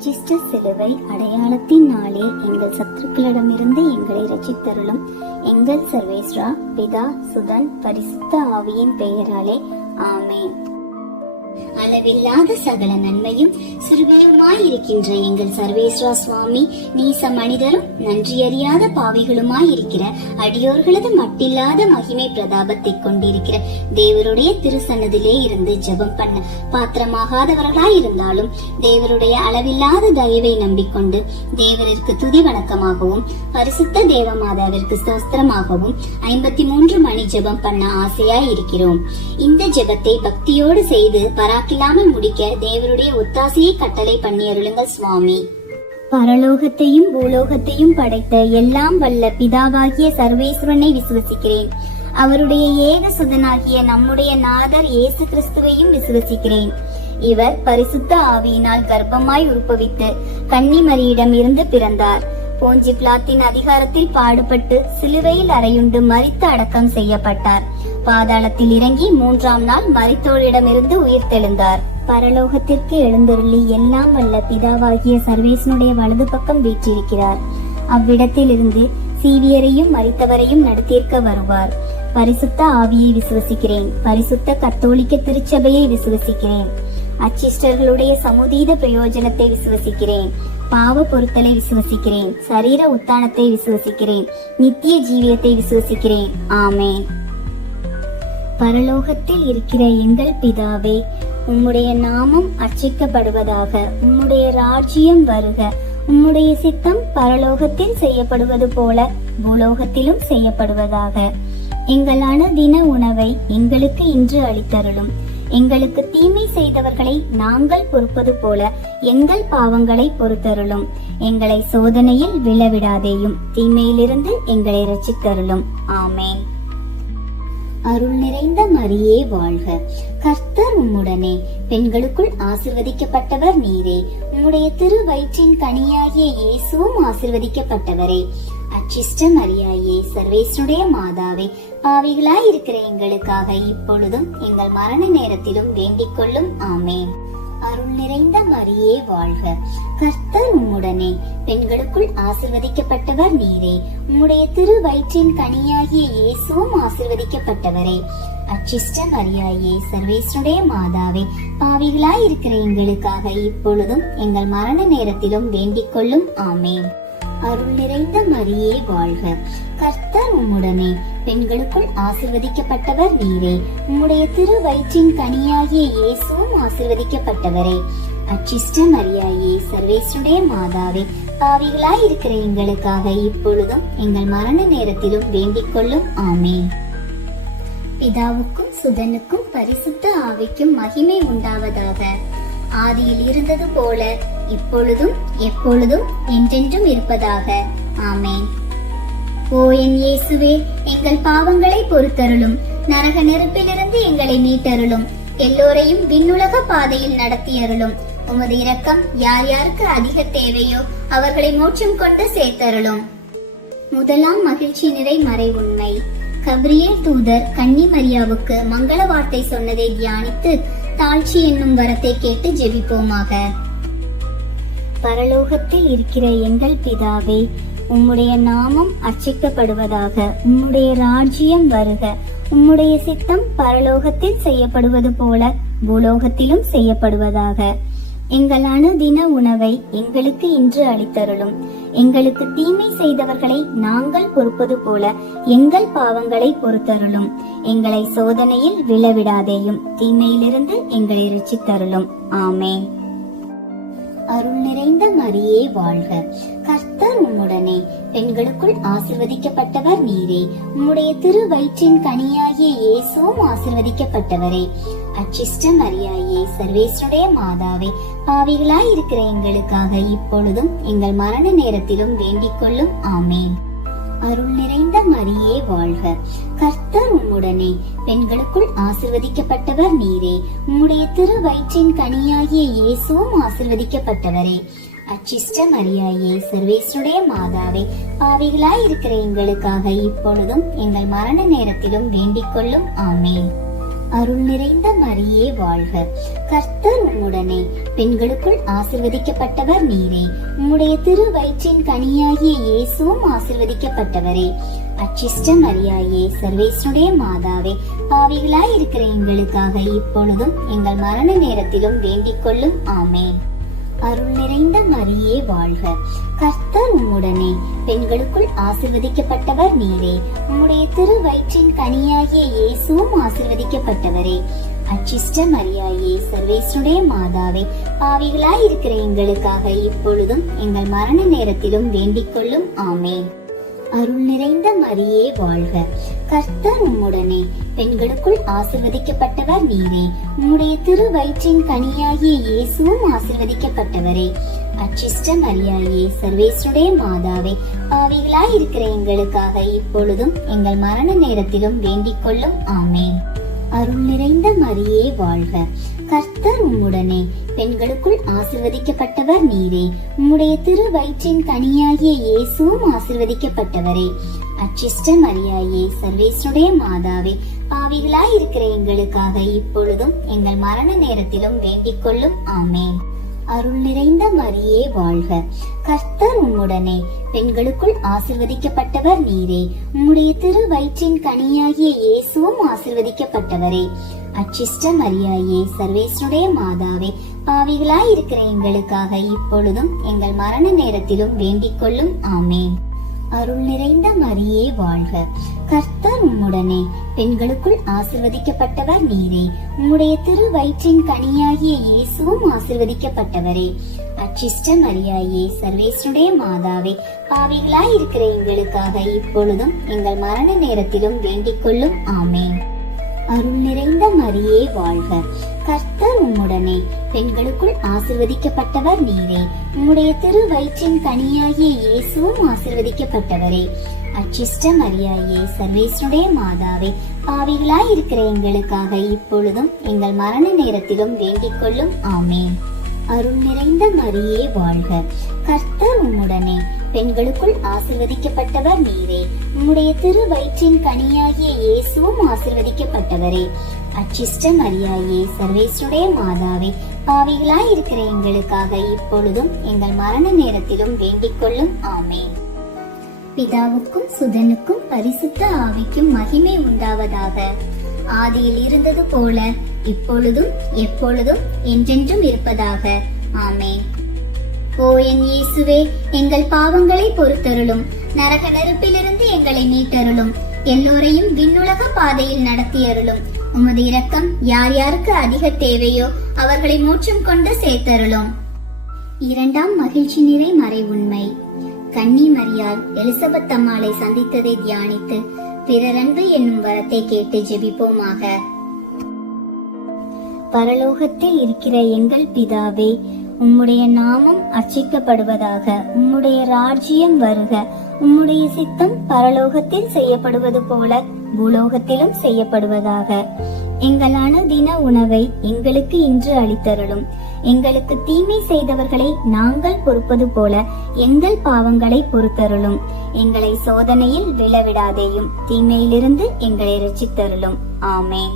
அச்சிஷ்ட சிலுவை அடையாளத்தின் நாளே எங்கள் சத்துருக்களிடமிருந்து எங்களை ரட்சித்தருளும். எங்கள் சர்வேஸ்வரா, பிதா, சுதன், பரிசுத்த ஆவியின் பெயராலே ஆமேன். அளவில்லாத சகல நன்மையும் சிறுமையுமாயிருக்கின்ற எங்கள் சர்வேஸ்வரா சுவாமி, நீச மனிதரும் நன்றியறியாத பாவிகளுமாயிருக்கிற அடியோர்களது மட்டில்லாத மகிமை பிரதாபத்தை கொண்டிருக்கிற தேவருடைய திருசன்னதிலே இருந்து ஜெபம் பண்ண பாத்திரமாகாதவர்களாயிருந்தாலும் தேவருடைய அளவில்லாத தயவை நம்பிக்கொண்டு தேவருக்கு துதி வணக்கமாகவும் பரிசுத்த தேவமாதாவிற்கு ஸ்தோத்திரமாகவும் 53 மணி ஜெபம் பண்ண ஆசையாய் இருக்கிறோம். இந்த ஜெபத்தை பக்தியோடு செய்து பராக்கில்லாமல் முடிக்க தேவருடைய ஒத்தாசையை கட்டளை பண்ணியருளுங்கள் சுவாமி. பரலோகத்தையும் பூலோகத்தையும் படைத்த எல்லாம் வல்ல பிதாவாகிய சர்வேஸ்வரனை விசுவசிக்கிறேன். அவருடைய ஏக சுதனாகிய நம்முடைய நாதர் இயேசு கிறிஸ்துவையும் விசுவசிக்கிறேன். இவர் பரிசுத்த ஆவியினால் கர்ப்பமாய் உற்பவித்து கன்னிமரியிடம் இருந்து பிறந்தார். போஞ்சி பிலாத்தின் அதிகாரத்தில் பாடுபட்டு சிலுவையில் அறையுண்டு மரித்து அடக்கம் செய்யப்பட்டார். பாதாளத்தில் இறங்கி 3ஆம் நாள் மரித்தோரிடமிருந்து உயிர்த்தெழுந்தார். பரலோகத்திற்கு எழுந்தருளி எல்லாம் வல்ல பிதாவாகிய சர்வேசனுடைய வலது பக்கம் வீற்றிருக்கிறார். அவ்விடத்தில் இருந்து சீவியரையும் மரித்தவரையும் நடத்தியிருக்க வருவார். பரிசுத்த ஆவியை விசுவசிக்கிறேன். பரிசுத்த கத்தோலிக்க திருச்சபையை விசுவசிக்கிறேன். அச்சிஷ்டர்களுடைய சமுதீத பிரயோஜனத்தை விசுவசிக்கிறேன். பாவ பொருத்தலை விசுவசிக்கிறேன். சரீர உத்தானத்தை விசுவசிக்கிறேன். நித்திய ஜீவியத்தை விசுவசிக்கிறேன். ஆமேன். பரலோகத்தில் இருக்கிற எங்கள் பிதாவே, உம்முடைய நாமம் அர்ச்சிக்கப்படுவதாக. உம்முடைய ராஜ்யம் வருக. உம்முடைய சித்தம் பரலோகத்தில் செய்யப்படுவது போல பூலோகத்திலும் செய்யப்படுவதாக. எங்கள் அனுதின உணவை எங்களுக்கு இன்று அளித்தருளும். எங்களுக்கு தீமை செய்தவர்களை நாங்கள் பொறுப்பது போல எங்கள் பாவங்களை பொறுத்தருளும். எங்களை சோதனையில் விழவிடாதேயும், தீமையிலிருந்து எங்களை ரட்சித்தருளும். ஆமேன். அருள் நிறைந்த மரியே வாழ்க. கர்த்தர் உம்முடனே, பெண்களுக்குள் ஆசிர்வதிக்கப்பட்டவர் நீரே. உம்முடைய திரு வயிற்றின் கனியாகிய இயேசுவும் ஆசிர்வதிக்கப்பட்டவரே. அச்சிஷ்ட மரியாயே, சர்வேசனுடைய மாதாவே, பாவிகளாய் இருக்கிற எங்களுக்காக இப்பொழுதும் எங்கள் மரண நேரத்திலும் வேண்டிக் கொள்ளும். ஆமேன். அருள் நிறைந்த மரியே வாழ்க. கர்த்தர் உம்முடனே, பெண்களுக்குள் ஆசிர்வதிக்கப்பட்டவர் நீரே. உம்முடைய திரு வயிற்றின் கனியாகிய இயேசுவும் ஆசிர்வதிக்கப்பட்டவரே. அச்சிஷ்ட மரியாயே, சர்வேசனுடைய மாதாவே, பாவிகளாய் இருக்கிற எங்களுக்காக இப்பொழுதும் எங்கள் மரண நேரத்திலும் வேண்டிக் கொள்ளும். ஆமேன். அருள் நிறைந்த மரியே வாழ்க. கர்த்தர் உம்முடனே, பெண்களுக்குள் ஆசிர்வதிக்கப்பட்டவர் நீரே. உம்முடைய திரு வயிற்றின் கனியாகிய இயேசுவும் ஆசிர்வதிக்கப்பட்டவரே. அச்சிஷ்ட மரியாயே, சர்வேசனுடைய மாதாவே, பாவிகளாய் இருக்கிற எங்களுக்காக இப்பொழுதும் எங்கள் மரண நேரத்திலும் வேண்டிக் கொள்ளும். ஆமேன். பிதாவுக்கும் சுதனுக்கும் பரிசுத்த ஆவிக்கும் மகிமை உண்டாவதாக. ஆதியில் இருந்தது போல இப்பொழுதும் எப்பொழுதும் என்றென்றும் இருப்பதாக. ஆமேன். ஓ என் இயேசுவே, எங்கள் பாவங்களை பொறுத்தருளும். நரக நெருப்பிலிருந்து எங்களை மீட்டருளும். எல்லோரையும் விண்ணுலக பாதையில் நடத்தியருளும். உமது இரக்கம் யார் யாருக்கு அதிக தேவையோ அவர்களை மோட்சம் கொண்டு சேர்த்தருளும். முதலாம் மகிழ்ச்சி நிறை மறை உண்மை. கபிரியேல் தூதர் கன்னி மரியாவுக்கு மங்கள வார்த்தை சொன்னதை தியானித்து தாழ்ச்சி என்னும் வரத்தை கேட்டு ஜெபிப்போமாக. பரலோகத்தில் இருக்கிற எங்கள் பிதாவே, உம்முடைய நாமம் அர்ச்சிக்கப்படுவதாக. உம்முடைய ராஜ்யம் வருக. உம்முடைய சித்தம் பரலோகத்தில் செய்யப்படுவது போல பூலோகத்திலும் செய்யப்படுவதாக. எங்கள் அனுதின உணவை எங்களுக்கு இன்று அளித்தருளும். எங்களுக்கு தீமை செய்தவர்களை நாங்கள் பொறுப்பது போல எங்கள் பாவங்களை பொறுத்தருளும். எங்களை சோதனையில் விழவிடாதேயும், தீமையிலிருந்து எங்களை ரட்சித்தருளும். ஆமேன். அருள் நிறைந்த மரியே வாழ்க. கர்த்தர் உம்முடனே, பெண்களுக்குள் ஆசிர்வதிக்கப்பட்டவர் நீரே. உம்முடைய திரு வயிற்றின் கனியாகிய இயேசுவும் ஆசிர்வதிக்கப்பட்டவரே. அச்சிஷ்ட மரியாயே, சர்வேசனுடைய மாதாவே, பாவிகளாய் இருக்கிற எங்களுக்காக இப்பொழுதும் எங்கள் மரண நேரத்திலும் வேண்டிக் கொள்ளும். ஆமேன். அருள் நிறைந்த மரியே வாழ்க. கர்த்தர் உம்முடனே, பெண்களுக்குள் ஆசிர்வதிக்கப்பட்டவர் நீரே. உம்முடைய திரு வயிற்றின் கனியாகிய இயேசுவும் ஆசிர்வதிக்கப்பட்டவரே. அச்சிஷ்ட மரியாயே, சர்வேசனுடைய மாதாவே, பாவிகளாய் இருக்கிற எங்களுக்காக இப்பொழுதும் எங்கள் மரண நேரத்திலும் வேண்டிக் கொள்ளும். ஆமேன். அருள் நிறைந்த மரியே வாழ்க. கர்த்தர் உம்முடனே, பெண்களுக்குள் ஆசிர்வதிக்கப்பட்டவர் நீரே. உம்முடைய திரு வயிற்றின் கனியாகிய இயேசுவும் ஆசிர்வதிக்கப்பட்டவரே. அச்சிஷ்ட மரியாயே, சர்வேஸ்வருடைய மாதாவே, பாவிகளாய் இருக்கிற எங்களுக்காக இப்பொழுதும் எங்கள் மரண நேரத்திலும் வேண்டிக் கொள்ளும். ஆமேன். அருள் நிறைந்த மரியே வாழ்க. கர்த்தர் உம்முடனே, பெண்களுக்குள் ஆசிர்வதிக்கப்பட்டவர் நீரே. உம்முடைய திரு வயிற்றின் கனியாகிய இயேசுவும் ஆசிர்வதிக்கப்பட்டவரே. அச்சிஷ்ட மரியாயே, சர்வேஸ்வருடைய மாதாவே, பாவிகளாய் இருக்கிற எங்களுக்காக இப்பொழுதும் எங்கள் மரண நேரத்திலும் வேண்டிக் கொள்ளும். ஆமேன். அருள் நிறைந்த மரியே வாழ்க. கர்த்தர் உம்முடனே, பெண்களுக்குள் ஆசிர்வதிக்கப்பட்டவர் நீரே. உம்முடைய திரு வயிற்றின் கனியாகிய இயேசுவும் ஆசிர்வதிக்கப்பட்டவரே. அச்சிஷ்ட மரியாயே, சர்வேஸ்வருடைய மாதாவே, பாவிகளாய் இருக்கிற எங்களுக்காக இப்பொழுதும் எங்கள் மரண நேரத்திலும் வேண்டிக் கொள்ளும். ஆமேன். அருள் நிறைந்த மரியே வாழ்க. கர்த்தர் உம்முடனே, பெண்களுக்குள் ஆசிர்வதிக்கப்பட்டவர் நீரே. உம்முடைய திரு வயிற்றின் கனியாகிய இயேசுவும் ஆசிர்வதிக்கப்பட்டவரே. அச்சிஷ்ட மரியாயே, சர்வேஸ்வருடைய மாதாவே, பாவிகளாய் இருக்கிற எங்களுக்காக இப்பொழுதும் எங்கள் மரண நேரத்திலும் வேண்டிக் கொள்ளும். ஆமேன். அருள் நிறைந்த மரியே வாழ்க. கர்த்தர் உம்முடனே, பெண்களுக்குள் ஆசிர்வதிக்கப்பட்டவர் நீரே. உம்முடைய திரு வயிற்றின் கனியாகிய இயேசுவும் ஆசிர்வதிக்கப்பட்டவரே. அச்சிஷ்ட மரியாயே, சர்வேஸ்வருடைய மாதாவே, பாவிகளாய் இருக்கிற எங்களுக்காக இப்பொழுதும் எங்கள் மரண நேரத்திலும் வேண்டிக் கொள்ளும். ஆமேன். அருள் நிறைந்த மரியே வாழ்க. கர்த்தர் உம்முடனே, பெண்களுக்குள் ஆசிர்வதிக்கப்பட்டவர் நீரே. உம்முடைய திரு வயிற்றின் கனியாகிய இயேசுவும் ஆசிர்வதிக்கப்பட்டவரே. அச்சிஷ்ட மரியாயே, சர்வேஸ்வருடைய மாதாவே, பாவிகளாய் இருக்கிற எங்களுக்காக இப்பொழுதும் எங்கள் மரண நேரத்திலும் வேண்டிக் கொள்ளும். ஆமேன். அருள் நிறைந்த மரியே வாழ்க. கர்த்தர் உம்முடனே, பெண்களுக்குள் ஆசிர்வதிக்கப்பட்டவர் நீரே. உம்முடைய திரு வயிற்றின் கனியாகிய இயேசுவும் ஆசிர்வதிக்கப்பட்டவரே. அச்சிஷ்ட மரியாயே, சர்வேஸ்வருடைய மாதாவே, பாவிகளாய் இருக்கிற எங்களுக்காக இப்பொழுதும் எங்கள் மரண நேரத்திலும் வேண்டிக் கொள்ளும். ஆமேன். அருள் நிறைந்த மரியே வாழ்க. கர்த்தர் உம்முடனே, பெண்களுக்குள் ஆசிர்வதிக்கப்பட்டவர் நீரே. உம்முடைய திரு வயிற்றின் கனியாகிய இயேசுவும் ஆசிர்வதிக்கப்பட்டவரே. அச்சிஷ்ட மரியாயே, சர்வேஸ்வருடைய மாதாவே, பாவிகளாய் இருக்கிற எங்களுக்காக இப்பொழுதும் எங்கள் மரண நேரத்திலும் வேண்டிக் கொள்ளும். ஆமேன். பிதாவுக்கும் சுதனுக்கும் பரிசுத்த ஆவிக்கும் மகிமை உண்டாவதாக. ஆதியில் இருந்தது போல இப்பொழுதும் எப்பொழுதும் என்றென்றும் இருப்பதாக. ஆமேன். ஓ என் இயேசுவே, எங்கள் பாவங்களை பொறுத்தருளும். நரக நெருப்பிலிருந்து எங்களை மீட்டருளும். எல்லோரையும் விண்ணுலக பாதையில் நடத்தியருளும். உமது இரக்கம் யார் யாருக்கு அதிக தேவையோ அவர்களை மோட்சம் கொண்டு சேர்த்தருளும். இரண்டாம் மகிழ்ச்சி நிறை மறை உண்மை. கன்னி மரியாள் எலிசபெத் அம்மாளை சந்தித்ததை தியானித்து பிறரன்பு என்னும் வரத்தை கேட்டு ஜெபிப்போமாக. பரலோகத்தில் இருக்கிற எங்கள் பிதாவே, உம்முடைய நாமம் அர்ச்சிக்கப்படுவதாக. உம்முடைய ராஜ்யம் வருக. உம்முடைய சித்தம் பரலோகத்தில் செய்யப்படுவது போல பூலோகத்திலும் செய்யப்படுவதாக. எங்கள் அனுதின உணவை எங்களுக்கு இன்று அளித்தருளும். எங்களுக்கு தீமை செய்தவர்களை நாங்கள் பொறுப்பது போல எங்கள் பாவங்களை பொறுத்தருளும். எங்களை சோதனையில் விழவிடாதேயும், தீமையிலிருந்து எங்களை ரட்சித்தருளும். ஆமேன்.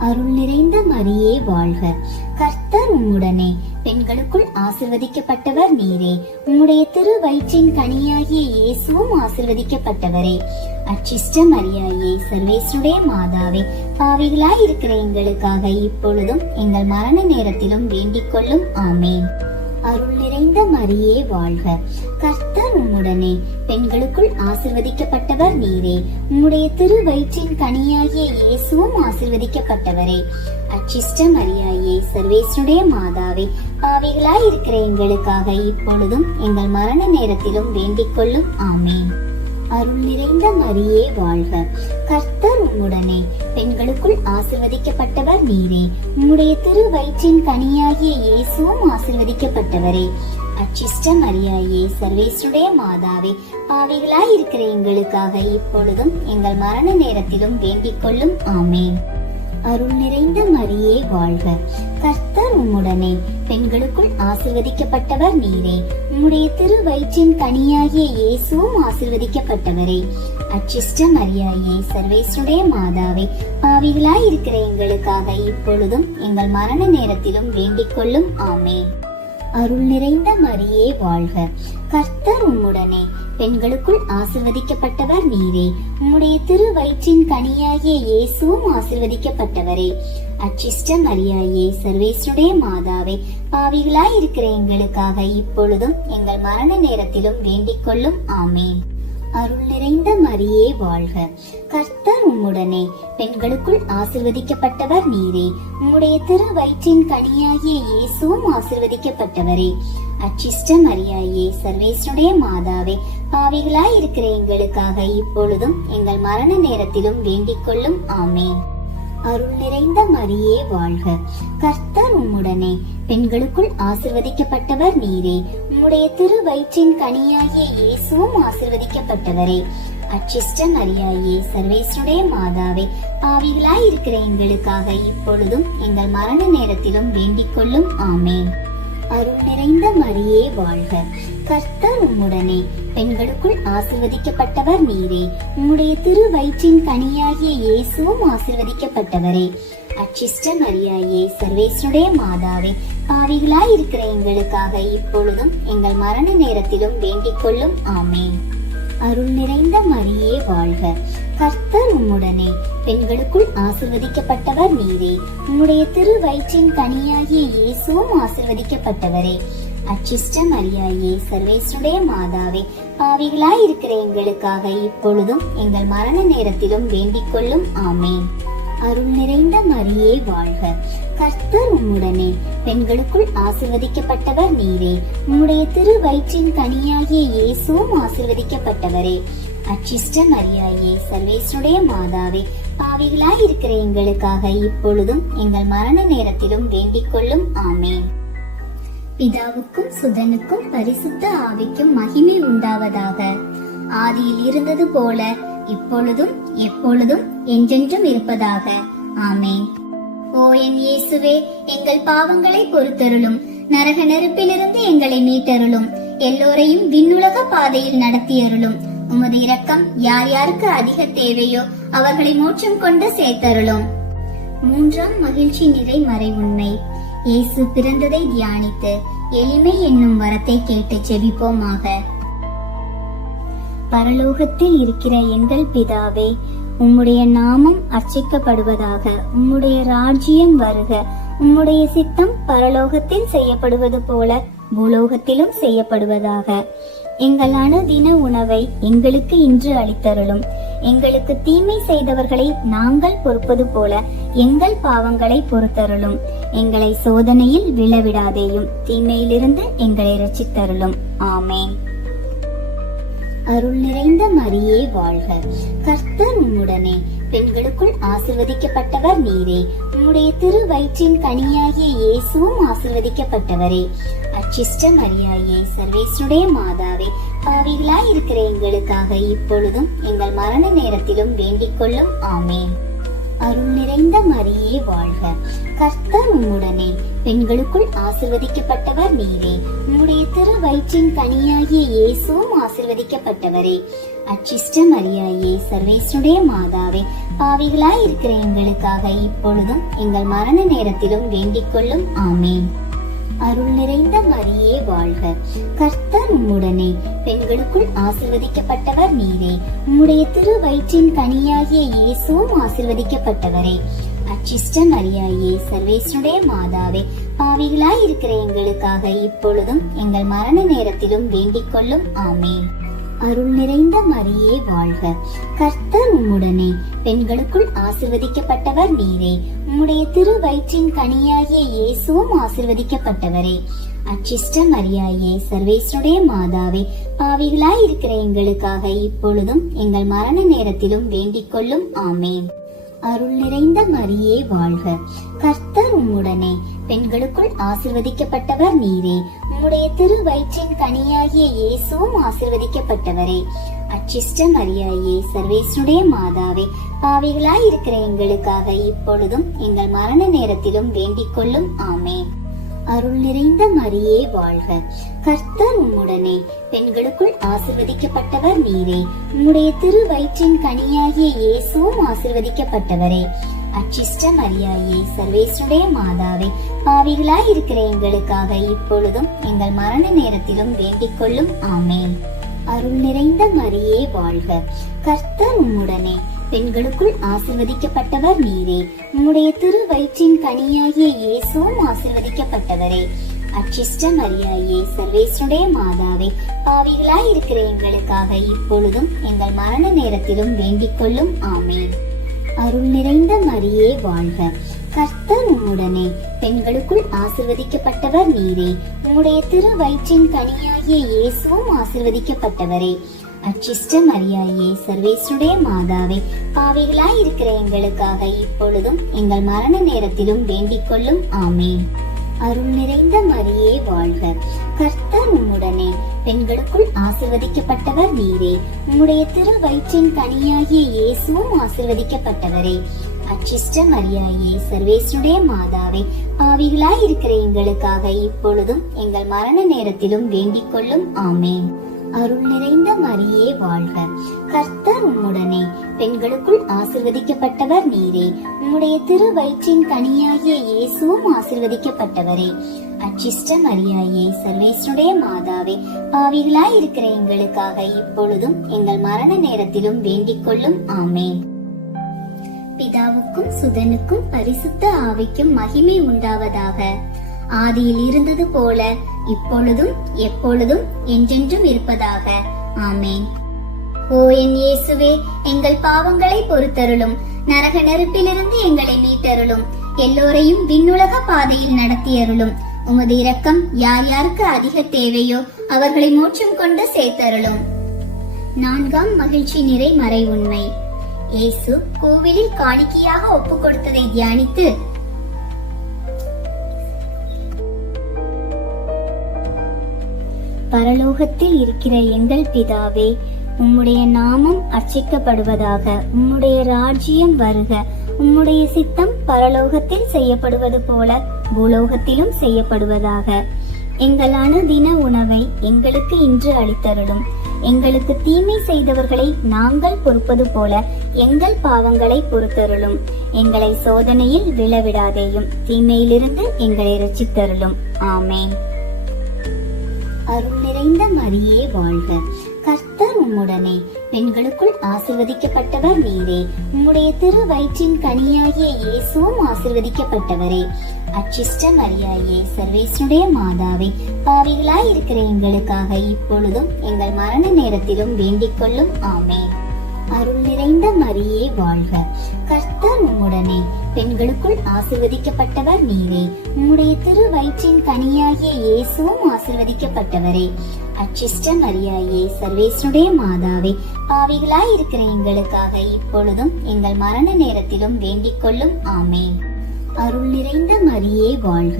அருள் நிறைந்த மரியே வாழ்க. கர்த்தர் உம்முடனே, பெண்களுக்குள் ஆசிர்வதிக்கப்பட்டவர் நீரே. உம்முடைய திரு வயிற்றின் கனியாகிய இயேசுவும் ஆசிர்வதிக்கப்பட்டவரே. அச்சிஷ்ட மரியாயே, சர்வேஸ்வருடைய மாதாவே, பாவிகளாய் இருக்கிற எங்களுக்காக இப்பொழுதும் எங்கள் மரண நேரத்திலும் வேண்டிக் கொள்ளும். ஆமேன். அருள் நிறைந்த மரியே வாழ்க. கர்த்தர் உம்முடனே, பெண்களுக்குள் ஆசிர்வதிக்கப்பட்டவர் நீரே. உம்முடைய திரு வயிற்றின் கனியாகிய இயேசுவும் ஆசிர்வதிக்கப்பட்டவரே. அச்சிஷ்ட மரியாயே, சர்வேஸ்வருடைய மாதாவே, பாவிகளாய் இருக்கிற எங்களுக்காக இப்பொழுதும் எங்கள் மரண நேரத்திலும் வேண்டிக் கொள்ளும். ஆமேன். அருள் நிறைந்த மரியே வாழ்க. கர்த்தர் உம்முடனே, பெண்களுக்குள் ஆசிர்வதிக்கப்பட்டவர் நீரே. உம்முடைய திரு வயிற்றின் கனியாகிய இயேசுவும் ஆசிர்வதிக்கப்பட்டவரே. அச்சிஷ்ட மரியாயே, சர்வேஸ்வருடைய மாதாவே, பாவிகளாய் இருக்கிற எங்களுக்காக இப்பொழுதும் எங்கள் மரண நேரத்திலும் வேண்டிக் கொள்ளும். ஆமேன். அருள் நிறைந்த மரியே வாழ்க. கர்த்தர் உம்முடனே, பெண்களுக்குள் ஆசீர்வதிக்கப்பட்டவர் நீரே. உம்முடைய திரு வயிற்றின் கனியாகிய இயேசுவும் ஆசீர்வதிக்கப்பட்டவரே. அச்சிஷ்ட மரியாயே, சர்வேஸ்வருடைய மாதாவே, பாவிகளாய் இருக்கிற எங்களுக்காக இப்பொழுதும் எங்கள் மரண நேரத்திலும் வேண்டிக் கொள்ளும். ஆமென். அருள் நிறைந்த மரியே வாழ்க. கர்த்தர் உம்முடனே. பெண்களுக்குள் ஆசீர்வதிக்கப்பட்டவர் நீரே. உம்முடைய திரு வயிற்றின் கனியாகிய இயேசுவும் ஆசீர்வதிக்கப்பட்டவரே. அச்சிஷ்ட மரியாயே, சர்வேஸ்வருடைய மாதாவே, பாவிகளாய் இருக்கிற எங்களுக்காக இப்பொழுதும் எங்கள் மரண நேரத்திலும் வேண்டிக் கொள்ளும். ஆமென். அருள் நிறைந்த மரியே வாழ்க. கர்த்தர் உம்முடனே. பெண்களுக்குள் ஆசீர்வதிக்கப்பட்டவர் நீரே. உம்முடைய திரு வயிற்றின் கனியாகிய இயேசுவும் ஆசீர்வதிக்கப்பட்டவரே. அச்சிஷ்ட மரியாயே, சர்வேஸ்வருடைய மாதாவே, பாவிகளாய் இருக்கிற எங்களுக்காக இப்பொழுதும் எங்கள் மரண நேரத்திலும் வேண்டிக் கொள்ளும். ஆமென். அருள் நிறைந்த மரியே வாழ்க. கர்த்தர் உம்முடனே. பெண்களுக்குள் ஆசீர்வதிக்கப்பட்டவர் நீரே. உம்முடைய திரு வயிற்றின் கனியாகிய இயேசுவும் ஆசீர்வதிக்கப்பட்டவரே. அச்சிஷ்ட மரியாயே, சர்வேஸ்வருடைய மாதாவே, பாவிகளாய் இருக்கிற எங்களுக்காக இப்பொழுதும் எங்கள் மரண நேரத்திலும் வேண்டிக் கொள்ளும். ஆமென். அருள் நிறைந்த மரியே வாழ்க. கர்த்தர் உம்முடனே. பெண்களுக்குள் ஆசீர்வதிக்கப்பட்டவர் நீரே. உம்முடைய திரு வயிற்றின் கனியாகிய இயேசுவும் ஆசீர்வதிக்கப்பட்டவரே. அச்சிஷ்ட மரியாயே, சர்வேஸ்வருடைய மாதாவே, பாவிகளாய் இருக்கிற எங்களுக்காக இப்பொழுதும் எங்கள் மரண நேரத்திலும் வேண்டிக் கொள்ளும். ஆமென். அருள் நிறைந்த மரியே வாழ்க. கர்த்தர் உம்முடனே. பெண்களுக்குள் ஆசீர்வதிக்கப்பட்டவர் நீரே. உம்முடைய திரு வயிற்றின் கனியாகிய இயேசுவும் ஆசீர்வதிக்கப்பட்டவரே. அச்சிஷ்ட மரியாயே, சர்வேஸ்வருடைய மாதாவே, பாவிகளாய் இருக்கிற எங்களுக்காக இப்பொழுதும் எங்கள் மரண நேரத்திலும் வேண்டிக் கொள்ளும். ஆமென். அருள் நிறைந்த மரியே வாழ்க. கர்த்தர் உம்முடனே. பெண்களுக்குள் ஆசீர்வதிக்கப்பட்டவர் நீரே. உம்முடைய திரு வயிற்றின் கனியாகிய இயேசுவும் ஆசீர்வதிக்கப்பட்டவரே. அச்சிஷ்ட மரியாயே, சர்வேஸ்வருடைய மாதாவே, பாவிகளாய் இருக்கிற எங்களுக்காக இப்பொழுதும் எங்கள் மரண நேரத்திலும் வேண்டிக் கொள்ளும். ஆமென். பிதாவுக்கும் சுதனுக்கும் பரிசுத்த ஆவிக்கும் மகிமை உண்டாவதாக. ஆதியில் இருந்தது போல இப்பொழுதும் எப்பொழுதும் என்றென்றும் இருப்பதாக. ஆமென். ஓ என் இயேசுவே, எங்கள் பாவங்களை பொறுத்தருளும். நரக நெருப்பிலிருந்து எங்களை மீட்டருளும். எல்லோரையும் விண்ணுலக பாதையில் நடத்தியருளும். உமது இரக்கம் யார் யாருக்கு அதிக தேவையோ அவர்களை மோட்சம் கொண்டு சேர்த்தருளும். மூன்றாம் மகிழ்ச்சி நிறை மறை உண்மை. இயேசு பிறந்ததை தியானித்து எளிமை என்னும் வரத்தை கேட்டு செபிப்போமாக. பரலோகத்தில் இருக்கிற எங்கள் பிதாவே, உம்முடைய நாமம் அர்ச்சிக்கப்படுவதாக. உம்முடைய ராஜ்யம் வருக. உம்முடைய சித்தம் பரலோகத்தில் செய்யப்படுவது போல பூலோகத்திலும் செய்யப்படுவதாக. எங்கள் அனுதின உணவை எங்களுக்கு இன்று அளித்தருளும். எங்களுக்கு தீமை செய்தவர்களை நாங்கள் பொறுப்பது போல எங்கள் பாவங்களை பொறுத்தருளும். எங்களை சோதனையில் விழவிடாதேயும், தீமையிலிருந்து எங்களை ரட்சித்தருளும். ஆமென். அருள் நிறைந்த மரியே வாழ்க. கர்த்தர் உம்முடனே. பெண்களுக்குள் ஆசீர்வதிக்கப்பட்டவர் நீரே. உம்முடைய திரு வயிற்றின் கனியாகிய இயேசுவும் ஆசீர்வதிக்கப்பட்டவரே. அச்சிஷ்ட மரியாயே, சர்வேஸ்வருடைய மாதாவே, பாவிகளாய் இருக்கிற எங்களுக்காக இப்பொழுதும் எங்கள் மரண நேரத்திலும் வேண்டிக் கொள்ளும். ஆமென். அருள் நிறைந்த மரியே வாழ்க. கர்த்தர் உம்முடனே. பெண்களுக்குள் ஆசீர்வதிக்கப்பட்டவர் நீரே. உம்முடைய திரு வயிற்றின் கனியாகிய இயேசுவும் ஆசீர்வதிக்கப்பட்டவரே. அச்சிஷ்ட மரியாயே, சர்வேஸ்வருடைய மாதாவே, பாவிகளாய் இருக்கிற எங்களுக்காக இப்பொழுதும் எங்கள் மரண நேரத்திலும் வேண்டிக் கொள்ளும். ஆமென். அருள் நிறைந்த மரியே வாழ்க. கர்த்தர் உம்முடனே. பெண்களுக்குள் ஆசீர்வதிக்கப்பட்டவர் நீரே. உம்முடைய திரு வயிற்றின் கனியாகிய இயேசுவும் ஆசீர்வதிக்கப்பட்டவரே. அச்சிஷ்ட மரியாயே, சர்வேஸ்வருடைய மாதாவே, பாவிகளாய் இருக்கிற எங்களுக்காக இப்பொழுதும் எங்கள் மரண நேரத்திலும் வேண்டிக் கொள்ளும். ஆமென். அருள் நிறைந்த மரியே வாழ்க. கர்த்தர் உம்முடனே. பெண்களுக்குள் ஆசீர்வதிக்கப்பட்டவர் நீரே. உம்முடைய திரு வயிற்றின் கனியாகிய இயேசுவும் ஆசீர்வதிக்கப்பட்டவரே. அச்சிஷ்ட மரியாயே, சர்வேஸ்வருடைய மாதாவே, பாவிகளாய் இருக்கிற எங்களுக்காக இப்பொழுதும் எங்கள் மரண நேரத்திலும் வேண்டிக் கொள்ளும். ஆமென். அருள் நிறைந்த மரியே வாழ்க. கர்த்தர் உம்முடனே. பெண்களுக்குள் ஆசீர்வதிக்கப்பட்டவர் நீரே. உம்முடைய திரு வயிற்றின் கனியாகிய இயேசுவும் ஆசீர்வதிக்கப்பட்டவரே. அச்சிஷ்ட மரியாயே, சர்வேஸ்வருடைய மாதாவே, பாவிகளாய் இருக்கிற எங்களுக்காக இப்பொழுதும் எங்கள் மரண நேரத்திலும் வேண்டிக் கொள்ளும். ஆமென். அருள் நிறைந்த மரியே வாழ்க. கர்த்தர் உம்முடனே, பெண்களுக்குள் ஆசீர்வதிக்கப்பட்டவர் நீரே. உம்முடைய திரு வயிற்றின் கனியாகிய இயேசுவும் ஆசீர்வதிக்கப்பட்டவரே. அச்சிஷ்ட மரியாயே, சர்வேசுடைய மாதாவே, பாவிகளாய் இருக்கிற எங்களுக்காக இப்பொழுதும் எங்கள் மரண நேரத்திலும் வேண்டிக் கொள்ளும். ஆமேன். அருள் நிறைந்த மரியே வாழ்க. கர்த்தர் உம்முடனே, பெண்களுக்குள் ஆசீர்வதிக்கப்பட்டவர் நீரே. உம்முடைய திரு வயிற்றின் கனியாகிய இயேசுவும் ஆசீர்வதிக்கப்பட்டவரே. அச்சிஷ்ட மரியாயே, சர்வேசுடைய மாதாவே, பாவிகளாய் இருக்கிற எங்களுக்காக இப்பொழுதும் எங்கள் மரண நேரத்திலும் வேண்டிக் கொள்ளும். ஆமேன். அருள் நிறைந்த மரியே வாழ்க. கர்த்தர் உம்முடனே, பெண்களுக்குள் ஆசீர்வதிக்கப்பட்டவர் நீரே. உம்முடைய திரு வயிற்றின் கனியாகிய இயேசுவும் ஆசீர்வதிக்கப்பட்டவரே. அச்சிஷ்ட மரியாயே, சர்வேசுடைய மாதாவே, பாவிகளாய் இருக்கிற எங்களுக்காக இப்பொழுதும் எங்கள் மரண நேரத்திலும் வேண்டிக் கொள்ளும். ஆமேன். அருள் நிறைந்த மரியே வாழ்க. கர்த்தர் உம்முடனே, பெண்களுக்குள் ஆசீர்வதிக்கப்பட்டவர் நீரே. உம்முடைய திரு வயிற்றின் கனியாகிய இயேசுவும் ஆசீர்வதிக்கப்பட்டவரே. அச்சிஷ்ட மரியாயே, சர்வேசுடைய மாதாவே, பாவிகளாய் இருக்கிற எங்களுக்காக இப்பொழுதும் எங்கள் மரண நேரத்திலும் வேண்டிக் கொள்ளும். ஆமேன். அருள் நிறைந்த மரியே வாழ்க. கர்த்தர் உம்முடனே, பெண்களுக்குள் ஆசீர்வதிக்கப்பட்டவர் நீரே. உம்முடைய திரு வயிற்றின் கனியாகிய இயேசுவும் ஆசீர்வதிக்கப்பட்டவரே. அச்சிஷ்ட மரியாயே, சர்வேசுடைய மாதாவே, பாவிகளாய் இருக்கிற எங்களுக்காக இப்பொழுதும் எங்கள் மரண நேரத்திலும் வேண்டிக் கொள்ளும். ஆமேன். பிதாவுக்கும் சுதனுக்கும் பரிசுத்த ஆவிக்கும் மகிமை உண்டாவதாக. ஆதியில் இருந்தது போல இப்பொழுதும் எப்பொழுதும் என்றென்றும் இருப்பதாக. ஆமேன். ஓ என் இயேசுவே, எங்கள் பாவங்களை பொறுத்தருளும். நரக நெருப்பிலிருந்து எங்களை மீட்டருளும். எல்லோரையும் விண்ணுலக பாதையில் நடத்தியருளும். உமது இரக்கம் யார் யாருக்கு அதிக தேவையோ அவர்களை மோட்சம் கொண்டு சேர்த்தருளும். 4ஆம் மகிழ்ச்சி நிறை மறை உண்மை. இயேசு கோவிலில் காணிக்கையாக ஒப்பு கொடுத்ததை தியானித்து, பரலோகத்தில் இருக்கிற எங்கள் பிதாவே, உம்முடைய நாமம் அர்ச்சிக்கப்படுவதாக. உம்முடைய ராஜ்யம் வருக. உம்முடைய சித்தம் பரலோகத்தில் செய்யப்படுவது போல பூலோகத்திலும் செய்யப்படுவதாக. எங்கள் அனுதின உணவை எங்களுக்கு இன்று அளித்தருளும். எங்களுக்கு தீமை செய்தவர்களை நாங்கள் பொறுப்பது போல எங்கள் பாவங்களை பொறுத்தருளும். எங்களை சோதனையில் விழவிடாதேயும், தீமையிலிருந்து எங்களை ரட்சித்தருளும். ஆமேன். அருள் நிறைந்த மரியே வாழ்க. கர்த்தர் உம்முடனே, பெண்களுக்குள் ஆசீர்வதிக்கப்பட்டவர் நீரே. உம்முடைய திரு வயிற்றின் கனியாகிய இயேசுவும் ஆசீர்வதிக்கப்பட்டவரே. அச்சிஷ்ட மரியாயே, சர்வேசுடைய மாதாவே, பாவிகளாய் இருக்கிற எங்களுக்காக இப்பொழுதும் எங்கள் மரண நேரத்திலும் வேண்டிக் கொள்ளும். ஆமேன். அருள் நிறைந்த மரியே வாழ்க. கர்த்தர் உம்முடனே, பெண்களுக்குள் ஆசீர்வதிக்கப்பட்டவர் நீரே. உம்முடைய திரு வயிற்றின் கனியாகிய இயேசுவும் ஆசீர்வதிக்கப்பட்டவரே. அச்சிஷ்ட மரியாயே, சர்வேசுடைய மாதாவே, பாவிகளாய் இருக்கிற எங்களுக்காக இப்பொழுதும் எங்கள் மரண நேரத்திலும் வேண்டிக் கொள்ளும். ஆமேன். அருள் நிறைந்த மரியே வாழ்க.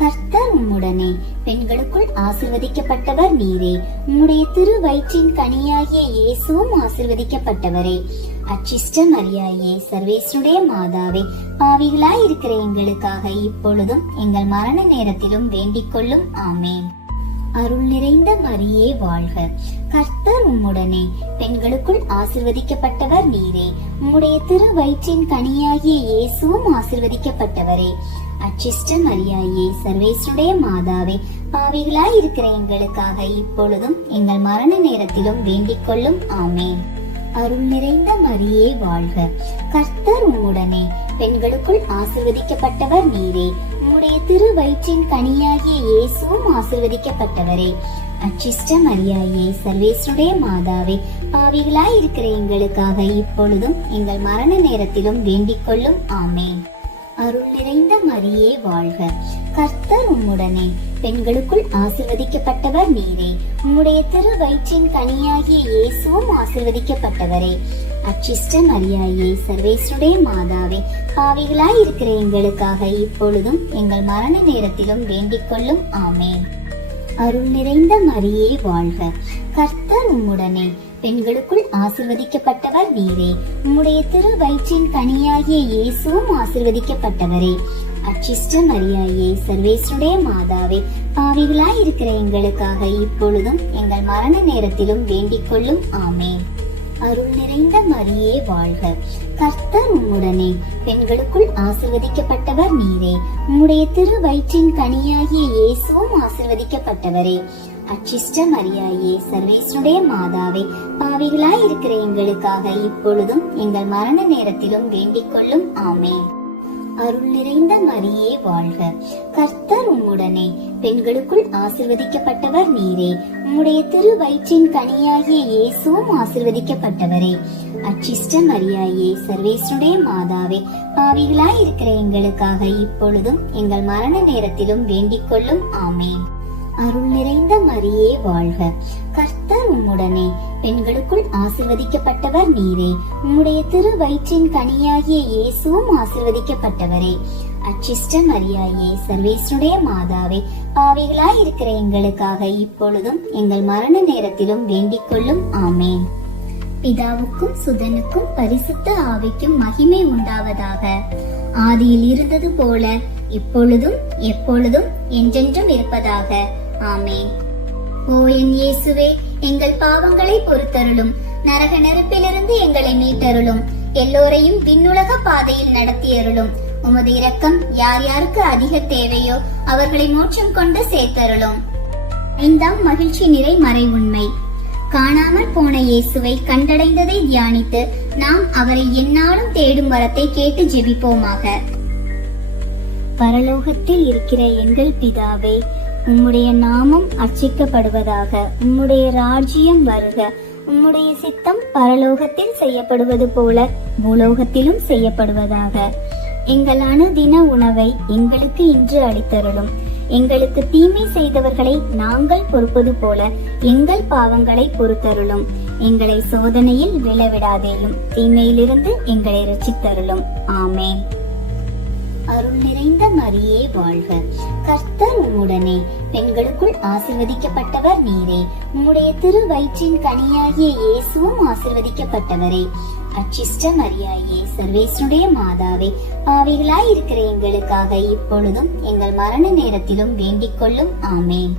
கர்த்தர் உம்முடனே, பெண்களுக்குள் ஆசீர்வதிக்கப்பட்டவர் நீரே. உம்முடைய திரு வயிற்றின் கனியாகிய இயேசுவும் ஆசீர்வதிக்கப்பட்டவரே. அச்சிஷ்ட மரியாயே, சர்வேசுடைய மாதாவே, பாவிகளாய் இருக்கிற எங்களுக்காக இப்பொழுதும் எங்கள் மரண நேரத்திலும் வேண்டிக் கொள்ளும். ஆமேன். அருள் நிறைந்த மரியே வாழ்க. கர்த்தர் உம்முடனே, பெண்களுக்குள் ஆசீர்வதிக்கப்பட்டவர் நீரே. உம்முடைய திரு வயிற்றின் கனியாகிய இயேசுவும் ஆசீர்வதிக்கப்பட்டவரே. அச்சிஷ்ட மரியாயே, சர்வேசுடைய மாதாவே, பாவிகளாய் இருக்கிற எங்களுக்காக இப்பொழுதும் எங்கள் மரண நேரத்திலும் வேண்டிக் கொள்ளும். ஆமேன். அருள் நிறைந்த மரியே வாழ்க. கர்த்தர் உம்முடனே, பெண்களுக்குள் ஆசீர்வதிக்கப்பட்டவர் நீரே. உம்முடைய திரு வயிற்றின் கனியாகிய இயேசுவும் ஆசீர்வதிக்கப்பட்டவரே. அச்சிஷ்ட மரியாயே, சர்வேசுடைய மாதாவே, பாவிகளாய் இருக்கிற எங்களுக்காக இப்பொழுதும் எங்கள் மரண நேரத்திலும் வேண்டிக் கொள்ளும். ஆமேன். அருள் நிறைந்த மரியே வாழ்க. கர்த்தர் உம்முடனே, பெண்களுக்குள் ஆசீர்வதிக்கப்பட்டவர் நீரே. உம்முடைய திரு வயிற்றின் கனியாகிய இயேசுவும் ஆசீர்வதிக்கப்பட்டவரே. அச்சிஷ்ட மரியாயே, சர்வேசுடைய மாதாவே, பாவிகளாய் இருக்கிற எங்களுக்காக இப்பொழுதும் எங்கள் மரண நேரத்திலும் வேண்டிக் கொள்ளும். ஆமேன். அருள் நிறைந்த மரியே வாழ்க. கர்த்தர் உம்முடனே, பெண்களுக்குள் ஆசீர்வதிக்கப்பட்டவர் நீரே. உம்முடைய திரு வயிற்றின் கனியாகிய இயேசுவும் ஆசீர்வதிக்கப்பட்டவரே. அச்சிஷ்ட மரியாயே, சர்வேஸ்வருடைய மாதாவே, பாவிகளாய் இருக்கிற எங்களுக்காக இப்பொழுதும் எங்கள் மரண நேரத்திலும் வேண்டிக் கொள்ளும். ஆமென். அருள் நிறைந்த மரியே வாழ்க, கர்த்தர் உம்முடனே, பெண்களுக்குள் ஆசீர்வதிக்கப்பட்டவர் நீரே, உம்முடைய திரு வயிற்றின் கனியாகிய இயேசுவும் ஆசீர்வதிக்கப்பட்டவரே. அச்சிஷ்ட மரியாயே, சர்வேஸ்வருடைய மாதாவே, பாவிகளாய் இருக்கிற எங்களுக்காக இப்பொழுதும் எங்கள் மரண நேரத்திலும் வேண்டிக் கொள்ளும். ஆமென். அருள் நிறைந்த மரியே வாழ்க, கர்த்தர் உம்முடனே, பெண்களுக்குள் ஆசீர்வதிக்கப்பட்டவர் நீரே, உம்முடைய திரு வயிற்றின் கனியாகிய இயேசுவும் ஆசீர்வதிக்கப்பட்டவரே. அச்சிஷ்ட மரியாயே, சர்வேஸ்வருடைய மாதாவே, பாவிகளாய் இருக்கிற எங்களுக்காக இப்பொழுதும் எங்கள் மரண நேரத்திலும் வேண்டிக் கொள்ளும். ஆமென். அருள் நிறைந்த மரியே வாழ்க, கர்த்தர் உம்முடனே, பெண்களுக்குள் ஆசீர்வதிக்கப்பட்டவர் நீரே, உம்முடைய திரு வயிற்றின் கனியாகிய இயேசுவும் ஆசீர்வதிக்கப்பட்டவரே. அச்சிஷ்ட மரியாயே, சர்வேஸ்வருடைய மாதாவே, பாவிகளாய் இருக்கிற எங்களுக்காக இப்பொழுதும் எங்கள் மரண நேரத்திலும் வேண்டிக் கொள்ளும். ஆமென். பிதாவுக்கும் சுதனுக்கும் பரிசுத்த ஆவிக்கும் மகிமை உண்டாவதாக. ஆதியில் இருந்தது போல இப்பொழுதும் எப்பொழுதும் என்றென்றும் இருப்பதாக. ஆமென். ஓ என் இயேசுவே, எங்கள் பாவங்களை பொறுத்தருளும், நரக நெருப்பிலிருந்து எங்களை மீட்டருளும், எல்லோரையும் விண்ணுலக பாதையில் நடத்தியருளும். உமது இரக்கம் யார் யாருக்கு அதிக தேவையோ அவர்களை மோட்சம் கொண்டு சேர்த்தருளும். 5ஆம் மகிழ்ச்சி நிறை மறை உண்மை. காணாமல் போன இயேசுவை கண்டடைந்ததை தியானித்து நாம் அவரை எந்நாளும் தேடும் வரத்தை கேட்டு ஜெபிப்போமாக. பரலோகத்தில் இருக்கிற எங்கள் பிதாவே, உம்முடைய நாமம் அர்ச்சிக்கப்படுவதாக. உம்முடைய ராஜ்யம் வருக. உம்முடைய சித்தம் பரலோகத்தில் செய்யப்படுவது போல பூலோகத்திலும் செய்யப்படுவதாக. எங்கள் அனுதின உணவை எங்களுக்கு இன்று அளித்தருளும். எங்களுக்கு தீமை செய்தவர்களை நாங்கள் பொறுப்பது போல எங்கள் பாவங்களை பொறுத்தருளும். எங்களை சோதனையில் விழவிடாதேயும், தீமையிலிருந்து எங்களை ரட்சித்தருளும். ஆமென். அருள் நிறைந்த மரியே வாழ்க, கர்த்தர் உம்முடனே, பெண்களுக்குள் ஆசீர்வதிக்கப்பட்டவர் நீரே, உம்முடைய திரு வயிற்றின் கனியாகிய இயேசுவும் ஆசீர்வதிக்கப்பட்டவரே. அச்சிஷ்ட மரியாயே, சர்வேஸ்வருடைய மாதாவே, பாவிகளாய் இருக்கிற எங்களுக்காக இப்பொழுதும் எங்கள் மரண நேரத்திலும் வேண்டிக் கொள்ளும். ஆமென்.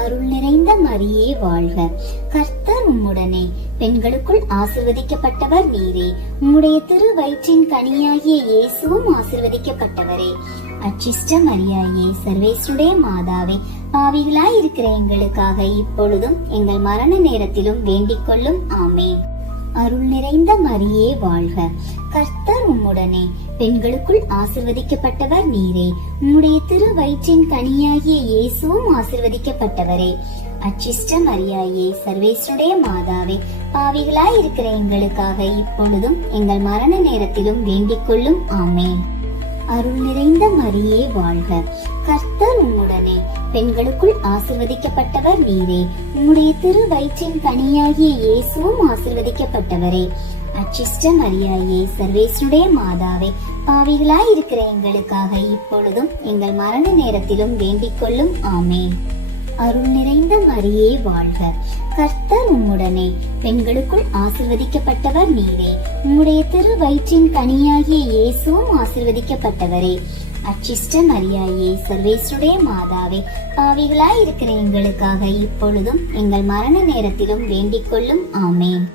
அருள் நிறைந்த மரியே வாழ்க, கர்த்தர் உம்முடனே, பெண்களுக்குள் ஆசீர்வதிக்கப்பட்டவர் நீரே, உம்முடைய திரு வயிற்றின் கனியாகிய இயேசுவும் ஆசீர்வதிக்கப்பட்டவரே. அச்சிஷ்ட மரியாயே, சர்வேஸ்வருடைய மாதாவே, பாவிகளாய் இருக்கிற எங்களுக்காக இப்பொழுதும் எங்கள் மரண நேரத்திலும் வேண்டிக் கொள்ளும். ஆமென். அருள் நிறைந்த மரியே வாழ்க, கர்த்தர் உம்முடனே, பெண்களுக்குள் ஆசீர்வதிக்கப்பட்டவர் நீரே, உம்முடைய திரு வயிற்றின் கனியாகிய இயேசுவும் ஆசீர்வதிக்கப்பட்டவரே. அச்சிஷ்ட மரியாயே, சர்வேஸ்வருடைய மாதாவே, பாவிகளாய் இருக்கிற எங்களுக்காக இப்பொழுதும் எங்கள் மரண நேரத்திலும் வேண்டிக் கொள்ளும். ஆமென். அருள் நிறைந்த மரியே வாழ்க, கர்த்தர் உம்முடனே, பெண்களுக்குள் ஆசீர்வதிக்கப்பட்டவர் நீரே, உம்முடைய திரு வயிற்றின் கனியாகிய இயேசுவும் ஆசீர்வதிக்கப்பட்டவரே. அச்சிஷ்ட மரியாயே, சர்வேஸ்வருடைய மாதாவே, பாவிகளாய் இருக்கிற எங்களுக்காக இப்பொழுதும் எங்கள் மரண நேரத்திலும் வேண்டிக் கொள்ளும். ஆமென். அருள் நிறைந்த மரியே வாழ்க, கர்த்தர் உம்முடனே, பெண்களுக்குள் ஆசீர்வதிக்கப்பட்டவர் நீரே, உம்முடைய திரு வயிற்றின் கனியாகிய இயேசுவும் ஆசீர்வதிக்கப்பட்டவரே. அச்சிஷ்ட மரியாயே, சர்வேஸ்வருடைய மாதாவே, பாவிகளாய் இருக்கிற எங்களுக்காக இப்பொழுதும் எங்கள் மரண நேரத்திலும் வேண்டிக் கொள்ளும். ஆமென்.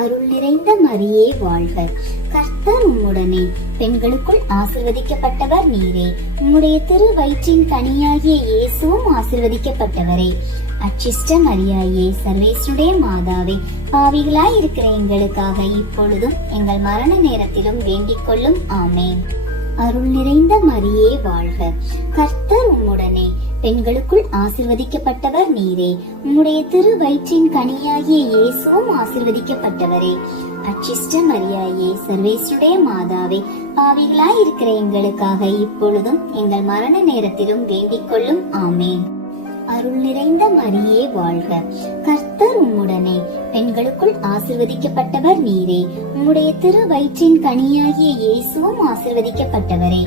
அருள் நிறைந்த மரியே வாழ்க, கர்த்தர் உம்முடனே, பெண்களுக்குள் ஆசீர்வதிக்கப்பட்டவர் நீரே, உம்முடைய திரு வயிற்றின் கனியாகிய இயேசுவும் ஆசீர்வதிக்கப்பட்டவரே. அச்சிஷ்ட மரியாயே, சர்வேஸ்வருடைய மாதாவே, பாவிகளாய் இருக்கிற எங்களுக்காக இப்பொழுதும் எங்கள் மரண நேரத்திலும் வேண்டிக் கொள்ளும். ஆமென். அருள் நிறைந்த மரியே வாழ்க, கர்த்தர் உம்முடனே, பெண்களுக்குள் ஆசீர்வதிக்கப்பட்டவர் நீரே, உம்முடைய திரு வயிற்றின் கனியாகிய இயேசுவும் ஆசீர்வதிக்கப்பட்டவரே. அச்சிஷ்ட மரியாயே, சர்வேஸ்வருடைய மாதாவே, பாவிகளாய் இருக்கிற எங்களுக்காக இப்பொழுதும் எங்கள் மரண நேரத்திலும் வேண்டிக் கொள்ளும். ஆமென். அருள் நிறைந்த மரியே வாழ்க, கர்த்தர் உம்முடனே, பெண்களுக்குள் ஆசீர்வதிக்கப்பட்டவர் நீரே, உம்முடைய திரு வயிற்றின் கனியாகிய இயேசுவும் ஆசீர்வதிக்கப்பட்டவரே.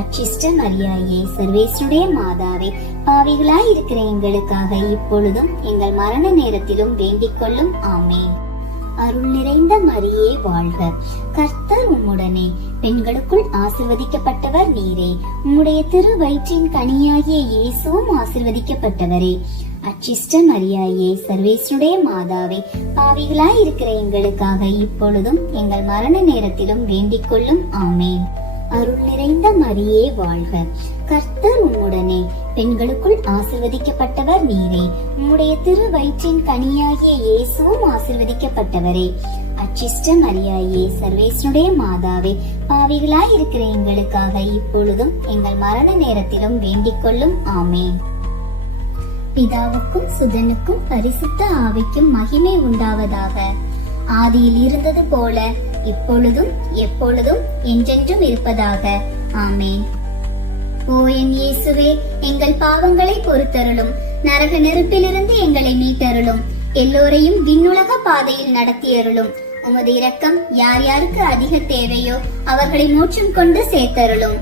அச்சிஷ்ட மரியாயே, சர்வேஸ்வருடைய மாதாவே, பாவிகளாய் இருக்கிற எங்களுக்காக இப்பொழுதும் எங்கள் மரண நேரத்திலும் வேண்டிக் கொள்ளும். ஆமென். அருள் நிறைந்த மரியே வாழ்க, கர்த்தர் உம்முடனே, பெண்களுக்குள் ஆசிர்வதிக்கப்பட்டவர் நீரே. உம்முடைய திரு வயிற்றின் கனியாகிய இயேசுவும் ஆசிர்வதிக்கப்பட்டவரே. அச்சிஷ்ட மரியாயே, சர்வேஸ்வருடைய மாதாவே, பாவிகளாய் இருக்கிற எங்களுக்காக இப்பொழுதும் எங்கள் மரண நேரத்திலும் வேண்டிக் கொள்ளும். ஆமேன். அருள் நிறைந்த மரியே வாழ்க, கர்த்தர் உம்முடனே, பெண்களுக்குள் ஆசிர்வதிக்கப்பட்டவர் நீரே. உம்முடைய திரு வயிற்றின் கனியாகிய இயேசுவும் ஆசிர்வதிக்கப்பட்டவரே. அச்சிஷ்ட மரியாயே, சர்வேஸ்வருடைய மாதாவே, பாவிகளாய் இருக்கிற எங்களுக்காக இப்பொழுதும் எங்கள் மரண நேரத்திலும் வேண்டிக் கொள்ளும். ஆமேன். பிதாவுக்கும் சுதனுக்கும் பரிசுத்த ஆவிக்கும் மகிமை உண்டாவதாக. ஆதியில் இருந்தது போல இப்பொழுதும் எப்பொழுதும் என்றென்றும் இருப்பதாக. ஆமேன். ஓ என் இயேசுவே, எங்கள் பாவங்களை பொறுத்தருளும். நரக நெருப்பிலிருந்து எங்களை மீட்டருளும். எல்லோரையும் விண்ணுலக பாதையில் நடத்தியருளும். உமது இரக்கம் யார் யாருக்கு அதிக தேவையோ அவர்களை மோட்சம் கொண்டு சேர்த்தருளும்.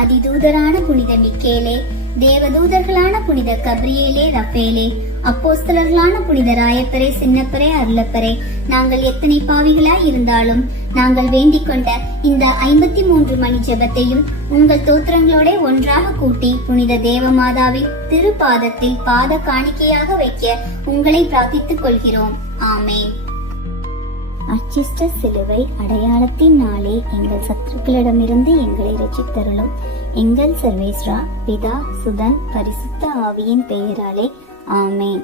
அதிதூதரான புனித மிக்கேலே, தேவதூதர்களான புனித கப்ரியேலே, ரஃபேலே, அப்போஸ்தலர்களான புனித ராயப்பரே, சின்னப்பரே, அருளப்பரே, நாங்கள் எத்தனை பாவிகளாய் இருந்தாலும் நாங்கள் வேண்டிக் கொண்ட இந்த 53 மணி ஜெபத்தையும் உங்கள் தோத்திரங்களோட ஒன்றாக கூட்டி புனித தேவமாதாவின் திருப்பாதத்தில் பாத காணிக்கையாக வைக்க உங்களை பிரார்த்தித்துக் கொள்கிறோம். ஆமேன். அச்சிஷ்ட சிலுவை அடையாளத்தின் நாளே எங்கள் சத்துருக்களிடமிருந்து எங்களை ரட்சித்தருளும். எங்கள் சர்வேஸ்வரா, பிதா, சுதன், பரிசுத்த ஆவியின் பெயராலே. ஆமேன்.